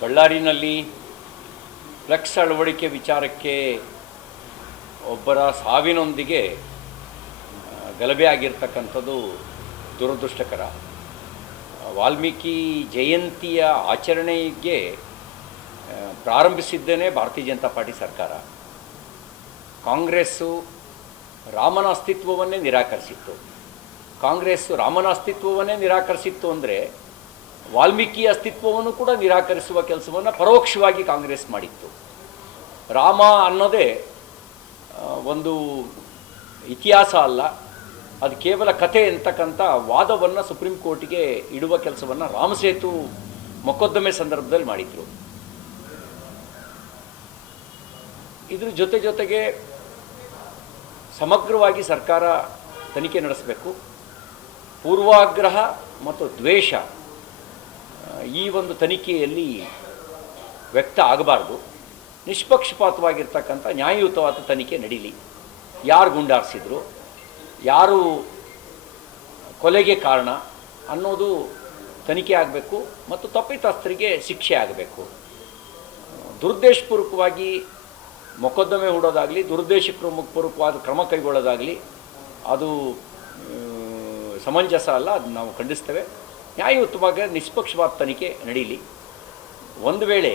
ಬಳ್ಳಾರಿನಲ್ಲಿ flex ಅಳವಡಿಕೆ ವಿಚಾರಕ್ಕೆ ಒಬ್ಬರ ಸಾವಿನೊಂದಿಗೆ ಗಲಭೆ ಆಗಿರ್ತಕ್ಕಂಥದ್ದು ದುರದೃಷ್ಟಕರ. ವಾಲ್ಮೀಕಿ ಜಯಂತಿಯ ಆಚರಣೆಗೆ ಪ್ರಾರಂಭಿಸಿದ್ದೇನೆ ಭಾರತೀಯ ಜನತಾ ಪಾರ್ಟಿ ಸರ್ಕಾರ. ಕಾಂಗ್ರೆಸ್ಸು ರಾಮನ ಅಸ್ತಿತ್ವವನ್ನೇ ನಿರಾಕರಿಸಿತ್ತು. ರಾಮನ ಅಸ್ತಿತ್ವವನ್ನೇ ನಿರಾಕರಿಸಿತ್ತು ಅಂದರೆ ವಾಲ್ಮೀಕಿ ಅಸ್ತಿತ್ವವನ್ನು ಕೂಡ ನಿರಾಕರಿಸುವ ಕೆಲಸವನ್ನು ಪರೋಕ್ಷವಾಗಿ ಕಾಂಗ್ರೆಸ್ ಮಾಡಿತ್ತು. ರಾಮ ಅನ್ನೋದೇ ಒಂದು ಇತಿಹಾಸ ಅಲ್ಲ, ಅದು ಕೇವಲ ಕಥೆ ಅಂತಕ್ಕಂಥ ವಾದವನ್ನು ಸುಪ್ರೀಂ ಕೋರ್ಟಿಗೆ ಇಡುವ ಕೆಲಸವನ್ನು ರಾಮಸೇತು ಮೊಕದ್ದಮೆ ಸಂದರ್ಭದಲ್ಲಿ ಮಾಡಿದರು. ಇದ್ರ ಜೊತೆಗೆ ಸಮಗ್ರವಾಗಿ ಸರ್ಕಾರ ತನಿಖೆ ನಡೆಸಬೇಕು. ಪೂರ್ವಾಗ್ರಹ ಮತ್ತು ದ್ವೇಷ ಈ ಒಂದು ತನಿಖೆಯಲ್ಲಿ ವ್ಯಕ್ತ ಆಗಬಾರ್ದು. ನಿಷ್ಪಕ್ಷಪಾತವಾಗಿರ್ತಕ್ಕಂಥ ನ್ಯಾಯಯುತವಾದ ತನಿಖೆ ನಡೀಲಿ. ಯಾರು ಗುಂಡಾರಿಸಿದ್ರು, ಯಾರು ಕೊಲೆಗೆ ಕಾರಣ ಅನ್ನೋದು ತನಿಖೆ ಆಗಬೇಕು ಮತ್ತು ತಪ್ಪಿತಸ್ಥರಿಗೆ ಶಿಕ್ಷೆ ಆಗಬೇಕು. ದುರುದ್ದೇಶಪೂರ್ವಕವಾಗಿ ಮೊಕದ್ದಮೆ ಹೂಡೋದಾಗಲಿ, ದುರುದ್ದೇಶಪೂರ್ವಕವಾದ ಕ್ರಮ ಕೈಗೊಳ್ಳೋದಾಗಲಿ ಅದು ಸಮಂಜಸ ಅಲ್ಲ. ಅದು ನಾವು ಖಂಡಿಸ್ತೇವೆ. ನ್ಯಾಯಯುತವಾಗಿ ನಿಷ್ಪಕ್ಷಪಾತ ತನಿಖೆ ನಡೀಲಿ. ಒಂದು ವೇಳೆ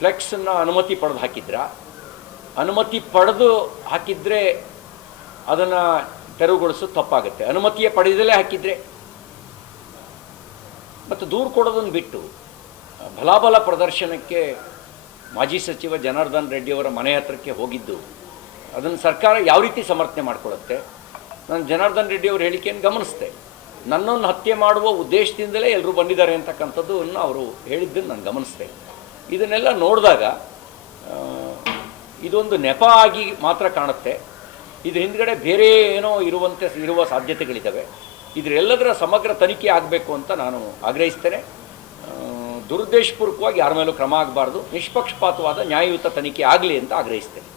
ಫ್ಲೆಕ್ಸನ್ನು ಅನುಮತಿ ಪಡೆದು ಅನುಮತಿ ಪಡೆದು ಹಾಕಿದರೆ ಅದನ್ನು ತೆರವುಗೊಳಿಸೋದು ತಪ್ಪಾಗುತ್ತೆ. ಅನುಮತಿಯೇ ಪಡೆದಲೇ ಹಾಕಿದರೆ ಮತ್ತು ದೂರು ಕೊಡೋದನ್ನು ಬಿಟ್ಟು ಬಲಾಬಲ ಪ್ರದರ್ಶನಕ್ಕೆ ಮಾಜಿ ಸಚಿವ ಜನಾರ್ದನ್ ರೆಡ್ಡಿಯವರ ಮನೆ ಹತ್ರಕ್ಕೆ ಹೋಗಿದ್ದು ಅದನ್ನು ಸರ್ಕಾರ ಯಾವ ರೀತಿ ಸಮರ್ಥನೆ ಮಾಡಿಕೊಳ್ಳುತ್ತೆ? ನಾನು ಜನಾರ್ದನ್ ರೆಡ್ಡಿಯವ್ರ ಹೇಳಿಕೆಯನ್ನು ಗಮನಿಸಿದೆ. ನನ್ನನ್ನು ಹತ್ಯೆ ಮಾಡುವ ಉದ್ದೇಶದಿಂದಲೇ ಎಲ್ಲರೂ ಬಂದಿದ್ದಾರೆ ಅಂತಕ್ಕಂಥದ್ದನ್ನು ಅವರು ಹೇಳಿದ್ದನ್ನು ನಾನು ಗಮನಿಸಿದೆ. ಇದನ್ನೆಲ್ಲ ನೋಡಿದಾಗ ಇದೊಂದು ನೆಪ ಆಗಿ ಮಾತ್ರ ಕಾಣುತ್ತೆ. ಇದ್ರ ಹಿಂದ್ಗಡೆ ಬೇರೆ ಏನೋ ಇರುವ ಸಾಧ್ಯತೆಗಳಿದ್ದಾವೆ. ಇದರೆಲ್ಲದರ ಸಮಗ್ರ ತನಿಖೆ ಆಗಬೇಕು ಅಂತ ನಾನು ಆಗ್ರಹಿಸ್ತೇನೆ. ದುರುದ್ದೇಶಪೂರ್ವಕವಾಗಿ ಯಾರ ಮೇಲೂ ಕ್ರಮ ಆಗಬಾರ್ದು. ನಿಷ್ಪಕ್ಷಪಾತವಾದ ನ್ಯಾಯಯುತ ತನಿಖೆ ಆಗಲಿ ಅಂತ ಆಗ್ರಹಿಸ್ತೇನೆ.